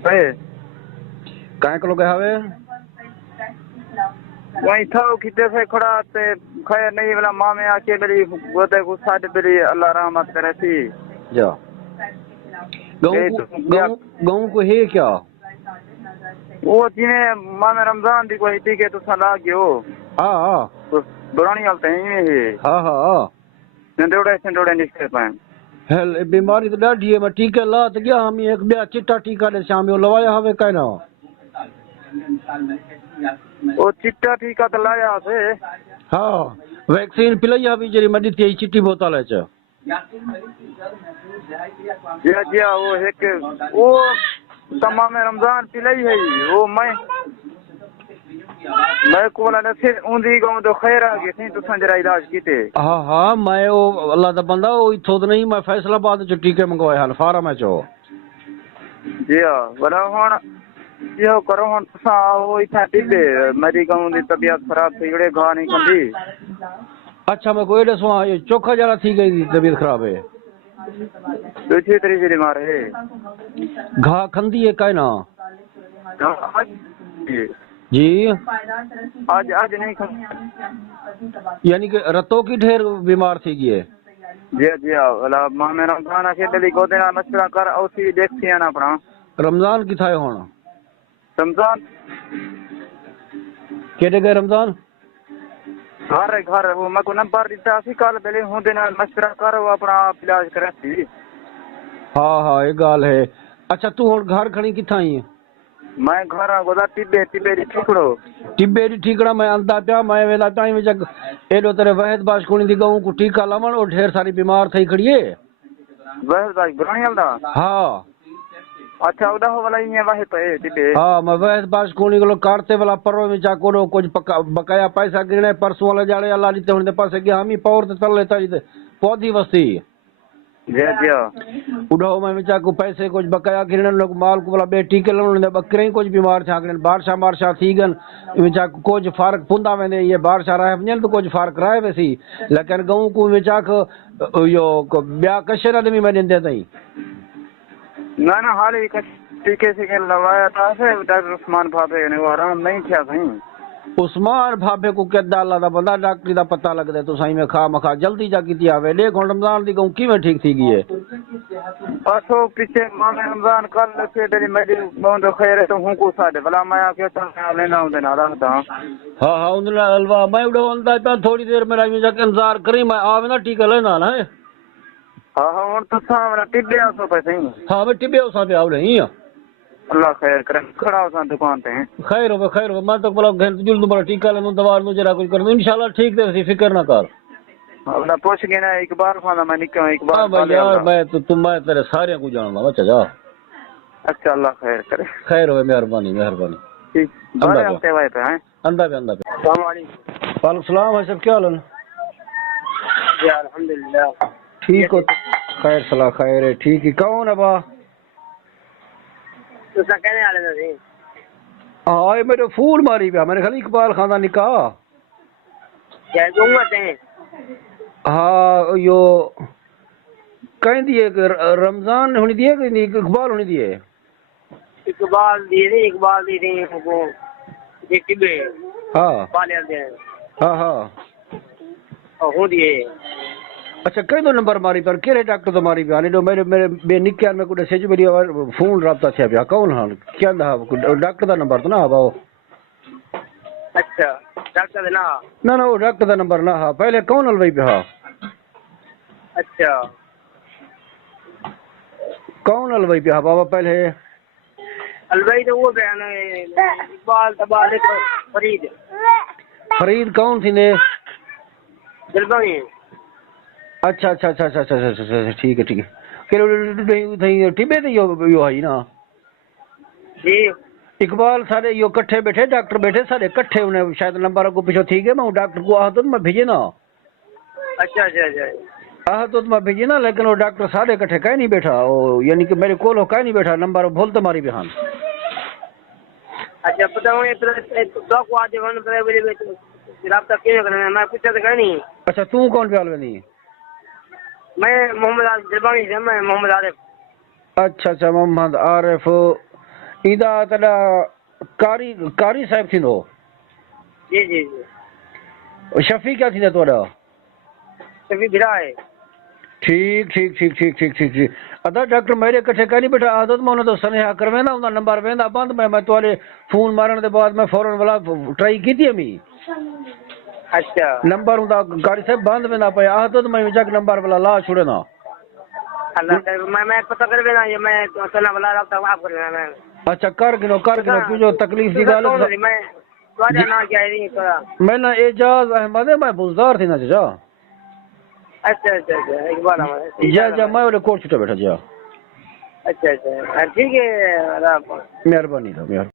पे काय को लोग हवे वही था किते से खड़ा ते खैर नहीं वाला माँ में आके मेरी गोदे गुस्सा दे मेरी अल्लाह रहमत करे थी जा गाँव को है क्या वो जिन्हें माँ में रमजान दी कोई थी के तो सलाह गयो हाँ तो बुरानी हालत है हाँ संडोड़े निकले पाए हेल बीमारी तो डाढ़ी है मैं टीके ला तो गया हम एक बया चिट्टा टीका दे शाम में लवाया हवे कहना वो चिट्टा टीका तो लाया से हाँ वैक्सीन पिलाई हवी जरी मडी थी चिट्टी बोतल है च जी वो एक वो तमाम रमजान पिलाई है वो मैं को वाला ने फिर उंदी गांव तो खैर आ गई थी तो संजरा इलाज कीते हाँ मैं वो अल्लाह दा बंदा वो इथों तो नहीं मैं फैसलाबाद चो टीके मंगवाए हाल फार्म है चो जी हां बड़ा हुन यो करो हुन तुसा वो इथा टिबे मेरी गांव दी तबीयत खराब थी एड़े घा नहीं खंदी अच्छा मैं कोई दसवा ये चोखा जरा थी गई थी तबीयत खराब है दूसरी तरीके से बीमार है घा खंदी है कहना जी आज नहीं खंदी यानी कि रतों की ढेर बीमार थी गई है जी वाला मां में रमजान के दली को देना मछरा कर औसी देखती है ना अपना रमजान की था होना रमजान केड़े गए रमजान घर वो मैं को नंबर दिता सी कल दली हूं देना मछरा कर वो अपना इलाज करे थी हाँ ये गाल है अच्छा तू हुन घर खड़ी किथा आई है मैं घर गोदा टिबे दी ठिकड़ो टिब्बे दी ठीकड़ा मैं अंदा पिया मैं वेला टाइम जग एडो तेरे वहद बाश कोनी दी गाँव को टीका लावन और ढेर सारी बीमार थई खड़ी है वहद बाश बुरानी हलदा हाँ अच्छा उदा हो वाला ये वाहे पे टिबे हाँ मैं वहद बाश कोनी को काटते वाला परो में जा कोडो कुछ बकाया पैसा गिरने परसों वाले जाड़े अल्लाह दी होने पासे गया हम ही पावर ते तल लेता जी पौधी वस्ती जी उड़ाओ मैं विचा को पैसे कुछ बकाया गिरने लोग माल को वाला बेटी के लोन बकरे कुछ बीमार था गिरने बारशा थी गन विचा कुछ फर्क पुंदा में ये बारशा रहे वञन तो कुछ फर्क रहे वैसी लेकिन गाँव को विचा को यो ब्या कशर आदमी में देंदे तई ना हाल ही टीके से लवाया था से डॉक्टर उस्मान भाभे ने वो आराम नहीं किया सही उस्मान भाभे को केदा अल्लाह दा बंदा डॉक्टरी दा पता लग दे तो सही में खा मखा जल्दी जा की आवे देख रमजान दी कहूं किवें ठीक थी गई है परसों पीछे माने रमजान कल से तेरी मेरी बहुत खैर है तो हूं को साडे भला मैं आके तो लेना उदे ना रहता हां उनला अलवा मैं उड़ो अंदा पे थोड़ी देर में राज में जाके इंतजार करी मैं आवे ना टीका लेना ना हां और तो सामने टिब्बे सो पैसे हां मैं टिब्बे सा पे आव नहीं अल्लाह खैर करे खड़ा हो दुकान पे खैर हो मैं तो बोला घर जुल दोबारा टीका लेनो दवा नु जरा कुछ कर इंशाल्लाह ठीक दे फिक्र ना कर अपना पूछ के ना एक बार खाना मैं निकल एक बार हां यार मैं तो तुम मैं तेरे सारे को जानना बच्चा जा अच्छा अल्लाह खैर करे खैर हो मेहरबानी ठीक बड़े हफ्ते वाले पे हैं अंदा पे अस्सलाम वालेकुम वालेकुम सलाम है सब क्या हाल है या अल्हम्दुलिल्लाह ठीक हो खैर सलाह खैर है ठीक है कौन है बा तो कहने वाले थे हाँ ये मेरे फूल मारी पिया मैंने खाली इकबाल खान निकाह क्या दूंगा थे हाँ यो कहीं दिए रमजान होनी दिए कि इकबाल होनी दिए इकबाल दी रही को ये टिबे हाँ पाले दे हाँ और हो दिए अच्छा कई दो नंबर मारी पर केरे डॉक्टर तो मारी पिया नहीं मेरे मेरे बे निक्या में कुछ सेज मेरी फोन राब्ता थिया पिया कौन हाल क्या दा डॉक्टर दा नंबर तो ना बाओ अच्छा डॉक्टर ना ना वो डॉक्टर दा नंबर ना हा पहले कौन अलवई पिया अच्छा कौन अलवई पिया बाबा पहले अलवई तो वो बयान इकबाल तबाल फरीद कौन थी ने दिलबंगी अच्छा ठीक है के टिबे ते यो है ना जी इकबाल सारे यो इकट्ठे बैठे डॉक्टर बैठे सारे इकट्ठे उन्हें शायद नंबर को पीछे ठीक है मैं डॉक्टर को आहत मैं भेजे ना अच्छा आहत मैं भेजे ना लेकिन वो डॉक्टर सारे इकट्ठे कहीं नहीं बैठा वो यानी कि मेरे कोल कहीं नहीं बैठा नंबर बोल तुम्हारी बिहान अच्छा बताओ ये दो को आज वन पर राब्ता क्यों करना मैं पूछा तो कहीं नहीं अच्छा तू कौन प्याल में नहीं मैं मोहम्मद दिलबंगी से मैं मोहम्मद आरिफ अच्छा मोहम्मद आरिफ ईदा तड़ा कारी साहब थी नो जी जी जी शफी क्या थी तोड़ा सभी भिड़ा है ठीक ठीक ठीक ठीक ठीक ठीक ठीक अदा डॉक्टर मेरे कठे करी बैठा आदत में उन्हें तो सनेहा करवे ना उनका नंबर वेंदा बंद मैं तोले फोन मारन दे बाद मैं फौरन वाला ट्राई की थी अमी अच्छा नंबर उनका गाड़ी से बंद वेंदा पे आदत में जग नंबर वाला ला छोड़े ना अल्लाह मैं पता कर ना ये मैं चला वाला रखता हूं आप करना मैं अच्छा कर गिनो क्यों जो तकलीफ दी गाल मैं वादा ना क्या नहीं करा मैं ना एजाज अहमद है मैं बुजदार थी ना जा अच्छा अच्छा अच्छा एक बार जा मैं वाले कोर्ट छुट्टा बैठा जा अच्छा अच्छा ठीक है मेहरबानी था